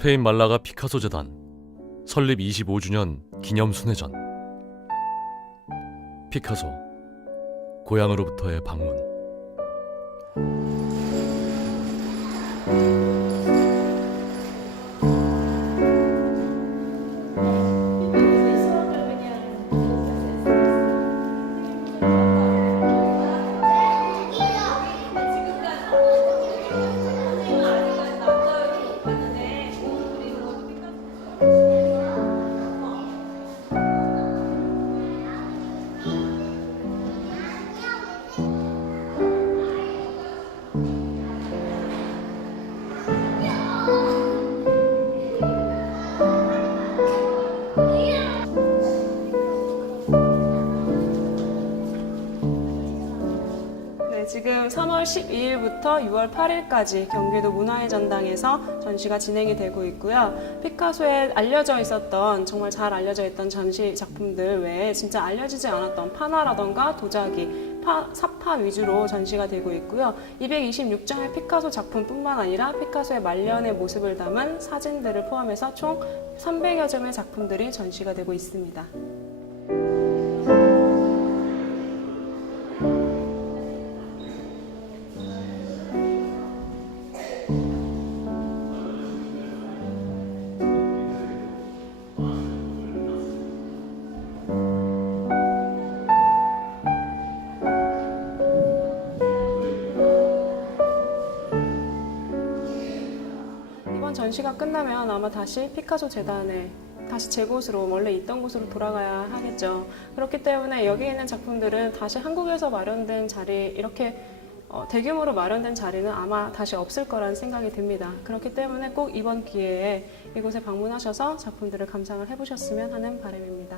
스페인 말라가 피카소 재단 설립 25주년 기념 순회전. 피카소 고향으로부터의 방문 네, 지금 3월 12일부터 6월 8일까지 경기도 문화의 전당에서 전시가 진행이 되고 있고요. 피카소에 알려져 있었던 정말 잘 알려져 있던 전시 작품들 외에 진짜 알려지지 않았던 파나라던가 도자기, 파, 사파 위주로 전시가 되고 있고요. 226점의 피카소 작품뿐만 아니라 피카소의 말년의 모습을 담은 사진들을 포함해서 총 300여 점의 작품들이 전시가 되고 있습니다. 이번 전시가 끝나면 아마 다시 피카소 재단에 다시 제 곳으로 원래 있던 곳으로 돌아가야 하겠죠. 그렇기 때문에 여기 있는 작품들은 다시 한국에서 마련된 자리 이렇게 어, 대규모로 마련된 자리는 아마 다시 없을 거라는 생각이 듭니다. 그렇기 때문에 꼭 이번 기회에 이곳에 방문하셔서 작품들을 감상을 해보셨으면 하는 바람입니다.